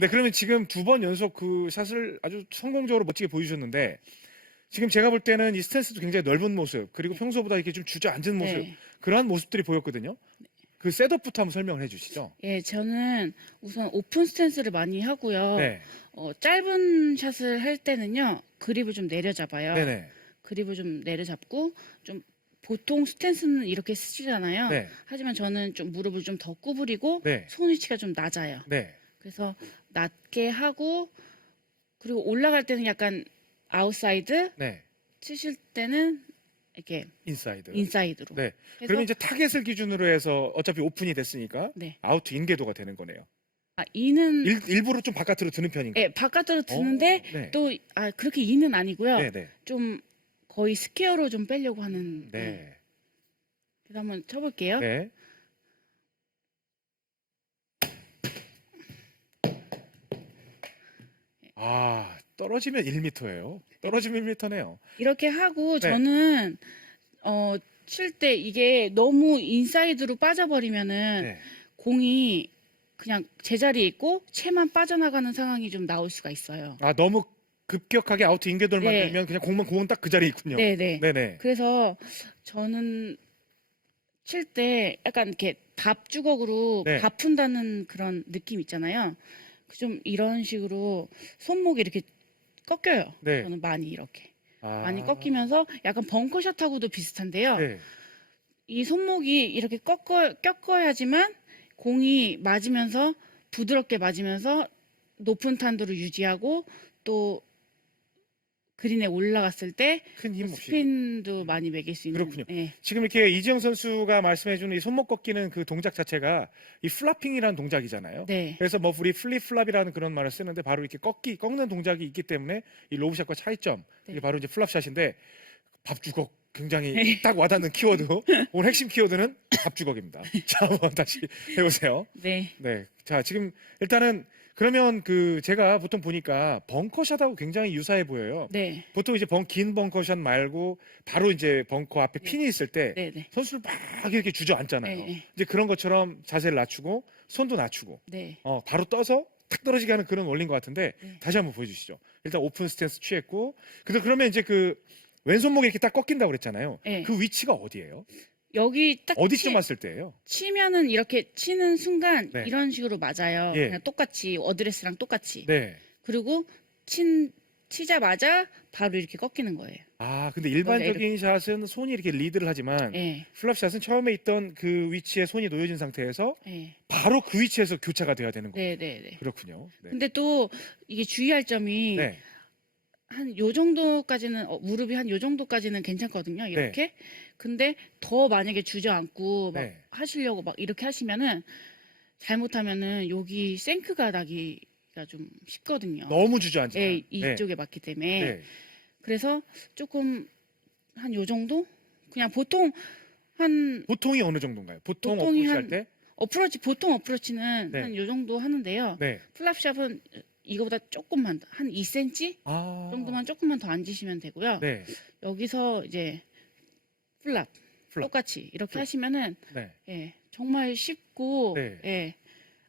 네, 그러면 지금 두 번 연속 그 샷을 아주 성공적으로 멋지게 보여주셨는데, 지금 제가 볼 때는 이 스탠스도 굉장히 넓은 모습, 그리고 네. 평소보다 이렇게 좀 주저앉은 모습, 네. 그러한 모습들이 보였거든요. 그 셋업부터 한번 설명을 해주시죠. 예, 저는 우선 오픈 스탠스를 많이 하고요. 네. 짧은 샷을 할 때는요, 그립을 좀 내려잡아요. 네네. 그립을 좀 내려잡고, 좀 보통 스탠스는 이렇게 쓰시잖아요. 네. 하지만 저는 좀 무릎을 좀 더 구부리고, 네. 손 위치가 좀 낮아요. 네. 그래서 낮게 하고, 그리고 올라갈 때는 약간 아웃사이드, 네. 치실 때는 이렇게 인사이드. 인사이드로. 네. 해서 그러면 이제 타겟을 기준으로 해서 어차피 오픈이 됐으니까 네. 아우트 인궤도가 되는 거네요. 이는 일부러 좀 바깥으로 드는 편인가요? 예, 바깥으로 드는데 네. 또 그렇게 이는 아니고요. 네네. 좀 거의 스퀘어로 좀 빼려고 하는. 네. 그래서 한번 쳐볼게요. 네. 아, 떨어지면 1m예요. 떨어지면 1m네요. 이렇게 하고 네. 저는 칠 때 이게 너무 인사이드로 빠져버리면은 네. 공이 그냥 제자리에 있고 채만 빠져나가는 상황이 좀 나올 수가 있어요. 아, 너무 급격하게 아우트 인궤도를 네. 만들면 그냥 공은 딱 그 자리에 있군요. 네네. 네네. 그래서 저는 칠 때 약간 이렇게 밥 주걱으로 네. 밥 푼다는 그런 느낌 있잖아요. 좀 이런 식으로 손목이 이렇게 꺾여요. 네. 저는 많이 이렇게. 아. 많이 꺾이면서 약간 벙커샷하고도 비슷한데요. 네. 이 손목이 이렇게 꺾어야지만 공이 맞으면서 부드럽게 맞으면서 높은 탄도를 유지하고 또 그린에 올라갔을 때 큰 힘 없이. 스핀도 많이 매길 수 있는. 그렇군요. 예. 지금 이렇게 이지영 선수가 말씀해주는 이 손목 꺾이는 그 동작 자체가 이 플라핑이라는 동작이잖아요. 네. 그래서 뭐 우리 플립플랍이라는 그런 말을 쓰는데 바로 이렇게 꺾는 동작이 있기 때문에 이 로브샷과 차이점 네. 이게 바로 이제 플랍샷인데 밥주걱 굉장히 네. 딱 와닿는 키워드. 오늘 핵심 키워드는 밥주걱입니다. 자, 한번 다시 해보세요. 네. 네. 자, 지금 일단은 그러면 그 제가 보통 보니까 벙커샷하고 굉장히 유사해 보여요. 네. 보통 이제 긴 벙커샷 말고 바로 이제 벙커 앞에 네. 핀이 있을 때 네. 네. 선수를 막 이렇게 주저앉잖아요. 네. 이제 그런 것처럼 자세를 낮추고 손도 낮추고 네. 바로 떠서 탁 떨어지게 하는 그런 원리인 것 같은데 네. 다시 한번 보여주시죠. 일단 오픈 스탠스 취했고 그러면 이제 그 왼손목이 이렇게 딱 꺾인다고 그랬잖아요. 네. 그 위치가 어디예요? 여기 딱 어디쯤 왔을 때예요? 치면은 이렇게 치는 순간 네. 이런 식으로 맞아요. 예. 그냥 똑같이 어드레스랑 똑같이. 네. 그리고 치자마자 바로 이렇게 꺾이는 거예요. 아, 근데 일반적인 샷은 손이 이렇게 리드를 하지만 예. 플랍샷은 처음에 있던 그 위치에 손이 놓여진 상태에서 예. 바로 그 위치에서 교차가 돼야 되는 거예요. 네. 그렇군요. 네. 근데 또 이게 주의할 점이 네. 한 요 정도까지는 무릎이 한 요 정도까지는 괜찮거든요. 이렇게. 근데 더 만약에 주저앉고 막 네. 하시려고 막 이렇게 하시면은 잘못하면은 여기 생크가 나기가 좀 쉽거든요. 너무 주저앉으면. 예, 이쪽에 맞기 때문에. 네. 그래서 조금 한 요 정도? 그냥 보통 한 보통이 어느 정도인가요? 보통 보통이 어프로치 할 한- 때? 보통 어프로치는 네. 한 요 정도 하는데요. 네. 플랍샵은 이거보다 조금만 한 2cm 아. 정도만 조금만 더 앉으시면 되고요. 네. 여기서 이제 플랍 플랍. 똑같이 이렇게 플랍. 하시면은 네. 예, 정말 쉽고 네. 예,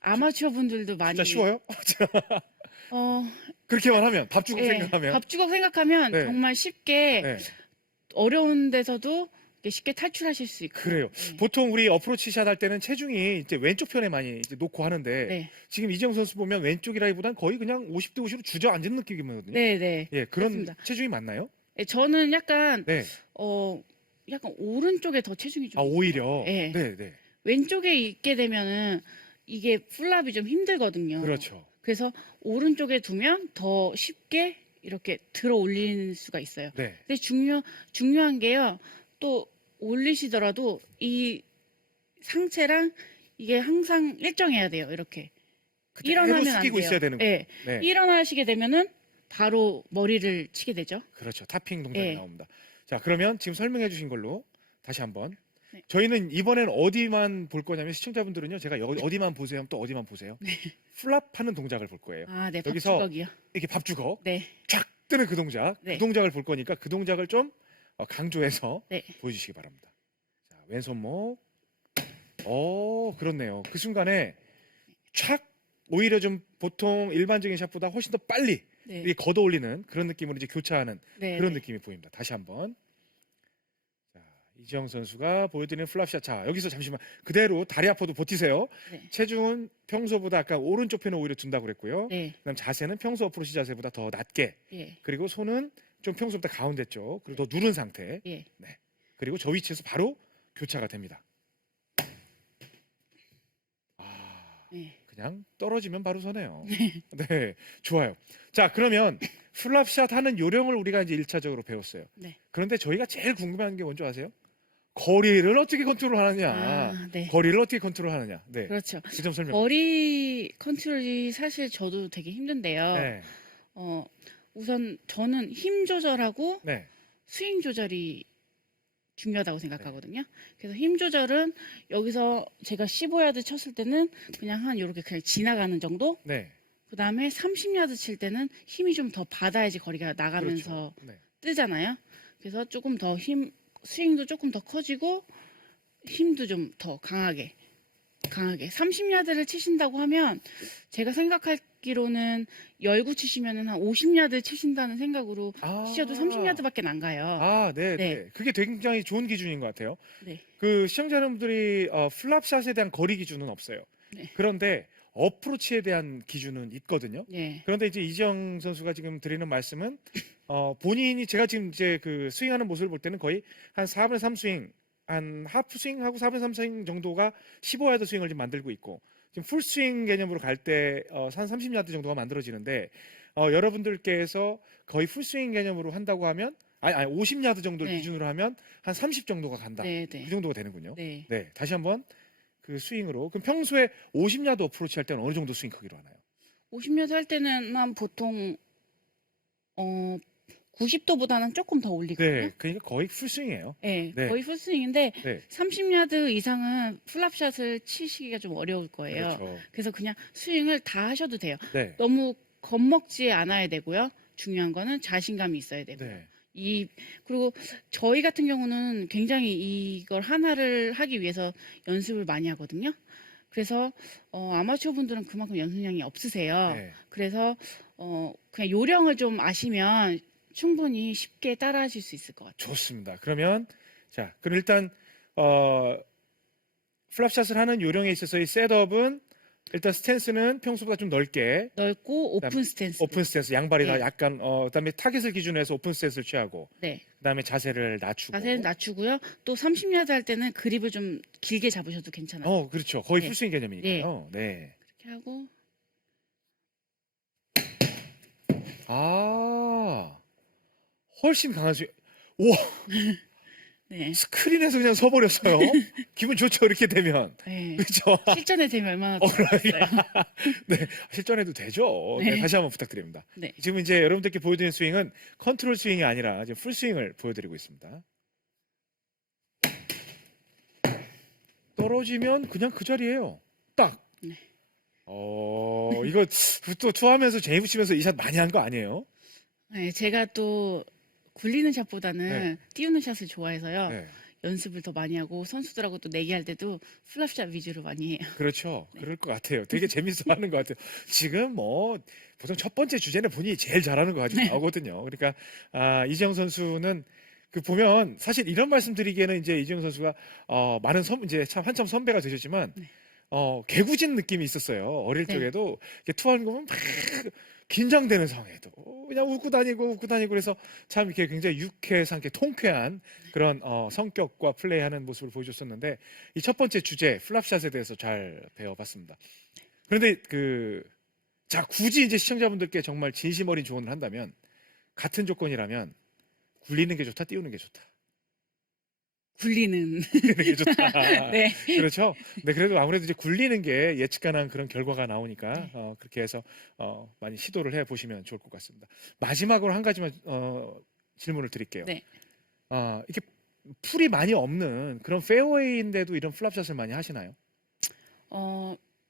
아마추어 분들도 많이 진짜 쉬워요? 어, 그렇게만 하면 밥주걱 예, 생각하면. 밥주걱 생각하면 네. 정말 쉽게 네. 어려운 데서도 이렇게 쉽게 탈출하실 수 있고. 그래요. 네. 보통 우리 어프로치 샷 할 때는 체중이 이제 왼쪽 편에 많이 이제 놓고 하는데 네. 지금 이재영 선수 보면 왼쪽이라기보단 거의 그냥 50대 50으로 주저앉은 느낌이거든요. 네. 예, 그런 그렇습니다. 체중이 맞나요? 예, 저는 약간 네. 약간 오른쪽에 더 체중이 좀 아, 오히려. 네. 네. 왼쪽에 있게 되면은 이게 플랍이 좀 힘들거든요. 그렇죠. 그래서 오른쪽에 두면 더 쉽게 이렇게 들어 올릴 수가 있어요. 네. 근데 중요한 게요. 또 올리시더라도 이 상체랑 이게 항상 일정해야 돼요. 이렇게. 그대로 일어나면 안 숙이고 돼요. 있어야 되는 네. 네. 일어나시게 되면은 바로 머리를 치게 되죠. 그렇죠. 타핑 동작이 네. 나옵니다. 자, 그러면 지금 설명해 주신 걸로 다시 한번. 네. 저희는 이번엔 어디만 볼 거냐면 시청자분들은요. 제가 어디만 보세요 하면 또 어디만 보세요. 플랍하는 동작을 볼 거예요. 아, 네. 여기서 밥주걱이요. 이렇게 밥주걱 네. 쫙 뜨는 그 동작. 네. 그 동작을 볼 거니까 그 동작을 좀 강조해서 네. 보여주시기 바랍니다. 자, 왼손목. 그렇네요. 그 순간에 착 오히려 좀 보통 일반적인 샷보다 훨씬 더 빨리 네. 이 걷어 올리는 그런 느낌으로 이제 교차하는 네. 그런 네. 느낌이 보입니다. 다시 한번. 자, 이지영 선수가 보여드리는 플랍샷. 자, 여기서 잠시만 그대로 다리 아파도 버티세요. 네. 체중은 평소보다 아까 오른쪽 편을 오히려 둔다고 그랬고요. 네. 그다음 자세는 평소 어프로치 자세보다 더 낮게. 예. 그리고 손은 좀 평소보다 가운데 쪽 그리고 더 누른 상태. 예. 네. 그리고 저 위치에서 바로 교차가 됩니다. 아, 네. 그냥 떨어지면 바로 서네요. 네, 좋아요. 자, 그러면 플랍샷 하는 요령을 우리가 이제 1차적으로 배웠어요. 네. 그런데 저희가 제일 궁금한 게 뭔지 아세요? 거리를 어떻게 컨트롤하느냐. 아, 네. 거리를 어떻게 컨트롤하느냐. 네. 그렇죠. 그 점 설명. 거리 컨트롤이 사실 저도 되게 힘든데요. 네. 우선 저는 힘 조절하고 네. 스윙 조절이 중요하다고 생각하거든요. 그래서 힘 조절은 여기서 제가 15야드 쳤을 때는 그냥 한 이렇게 그냥 지나가는 정도. 네. 그 다음에 30야드 칠 때는 힘이 좀 더 받아야지 거리가 나가면서 그렇죠. 네. 뜨잖아요. 그래서 조금 더 스윙도 조금 더 커지고 힘도 좀 더 강하게 30야드를 치신다고 하면 제가 생각하기로는 열구 치시면은 한 50야드 치신다는 생각으로 치셔도 30야드밖에 안 가요. 아, 네, 네. 네. 그게 굉장히 좋은 기준인 것 같아요. 네. 그 시청자 여러분들이 플랍샷에 대한 거리 기준은 없어요. 네. 그런데 어프로치에 대한 기준은 있거든요. 네. 그런데 이제 이지영 선수가 지금 드리는 말씀은 본인이 제가 지금 이제 그 스윙하는 모습을 볼 때는 거의 한 4분의 3 스윙, 한 하프 스윙하고 4분의 3 스윙 정도가 15야드 스윙을 지금 만들고 있고 지금 풀 스윙 개념으로 갈 때 한 30야드 정도가 만들어지는데 여러분들께서 거의 풀 스윙 개념으로 한다고 하면 아니 50야드 정도를 네. 기준으로 하면 한 30 정도가 간다. 네. 네. 그 정도가 되는군요. 네. 네, 다시 한번 그 스윙으로. 그럼 평소에 50야드 어프로치 할 때는 어느 정도 스윙 크기로 하나요? 50야드 할 때는 한 보통 90도보다는 조금 더 올리거든요. 네, 그러니까 거의 풀스윙이에요. 네, 네. 거의 풀스윙인데 네, 30야드 이상은 플랍샷을 치시기가 좀 어려울 거예요. 그렇죠. 그래서 그냥 스윙을 다 하셔도 돼요. 네, 너무 겁먹지 않아야 되고요. 중요한 거는 자신감이 있어야 되고요. 네, 그리고 저희 같은 경우는 굉장히 이걸 하나를 하기 위해서 연습을 많이 하거든요. 그래서 아마추어 분들은 그만큼 연습량이 없으세요. 네. 그래서 그냥 요령을 좀 아시면 충분히 쉽게 따라하실 수 있을 것 같아요. 좋습니다. 그러면 자, 그럼 일단 플랍샷을 하는 요령에 있어서의 셋업은 일단 스탠스는 평소보다 좀 넓게 넓고 오픈 스탠스. 오픈 스탠스 양발이 다 네. 약간 그다음에 타겟을 기준으로 해서 오픈 스탠스를 취하고 네. 그다음에 자세를 낮추고 자세는 낮추고요. 또 30야드 할 때는 그립을 좀 길게 잡으셔도 괜찮아요. 그렇죠. 거의 네. 풀스윙 개념이니까요. 네. 이렇게 하고 아, 훨씬 강한 스윙. 우와, 네. 스크린에서 그냥 서버렸어요. 기분 좋죠, 이렇게 되면. 네. 그렇죠. 실전에 되면 얼마나 그러니까. 좋겠어요. 네, 실전해도 되죠. 네, 네. 다시 한번 부탁드립니다. 네. 지금 이제 여러분들께 보여드리는 스윙은 컨트롤 스윙이 아니라 지금 풀 스윙을 보여드리고 있습니다. 떨어지면 그냥 그 자리예요. 딱. 네. 이거 또 투하면서 제이 붙이면서 이 샷 많이 한 거 아니에요? 네, 제가 또 굴리는 샷보다는 네. 띄우는 샷을 좋아해서요. 네. 연습을 더 많이 하고 선수들하고 또 내기할 때도 플랍샷 위주로 많이 해요. 그렇죠. 네. 그럴 것 같아요. 되게 재밌어 하는 것 같아요. 지금 뭐, 보통 첫 번째 주제는 본인이 제일 잘하는 거 가지고 네. 나오거든요. 그러니까, 이재영 선수는 그 보면 사실 이런 말씀 드리기에는 이제 이재영 선수가, 많은 이제 참 한참 선배가 되셨지만, 네. 개구진 느낌이 있었어요. 어릴 네. 적에도 이렇게 투하는 거 보면 막 긴장되는 상황에도 그냥 웃고 다니고 그래서 참 이렇게 굉장히 유쾌해서 이렇게 통쾌한 그런 성격과 플레이하는 모습을 보여줬었는데 이 첫 번째 주제 플랍샷에 대해서 잘 배워봤습니다. 그런데 자 굳이 이제 시청자분들께 정말 진심 어린 조언을 한다면 같은 조건이라면 굴리는 게 좋다, 띄우는 게 좋다. 굴리는. 띄우는 게 좋다. 네. 그렇죠. 네, 그래도 아무래도 이제 굴리는 게 예측 가능한 그런 결과가 나오니까 네. 그렇게 해서 많이 시도를 해 보시면 좋을 것 같습니다. 마지막으로 한 가지만 질문을 드릴게요. 네. 이렇게 풀이 많이 없는 그런 페어웨이인데도 이런 플랍샷을 많이 하시나요?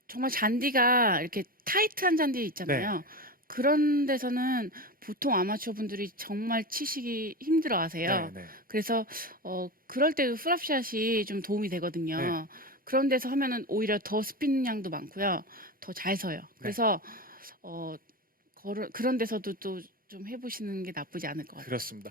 정말 잔디가 이렇게 타이트한 잔디 있잖아요. 그런 데서는 보통 아마추어 분들이 정말 치시기 힘들어 하세요. 네, 네. 그래서 그럴 때도 플랍샷이 좀 도움이 되거든요. 네. 그런 데서 하면은 오히려 더 스피닝량도 많고요. 더 잘 서요. 그래서 그런 데서도 또 좀 해보시는 게 나쁘지 않을 것 같아요. 그렇습니다.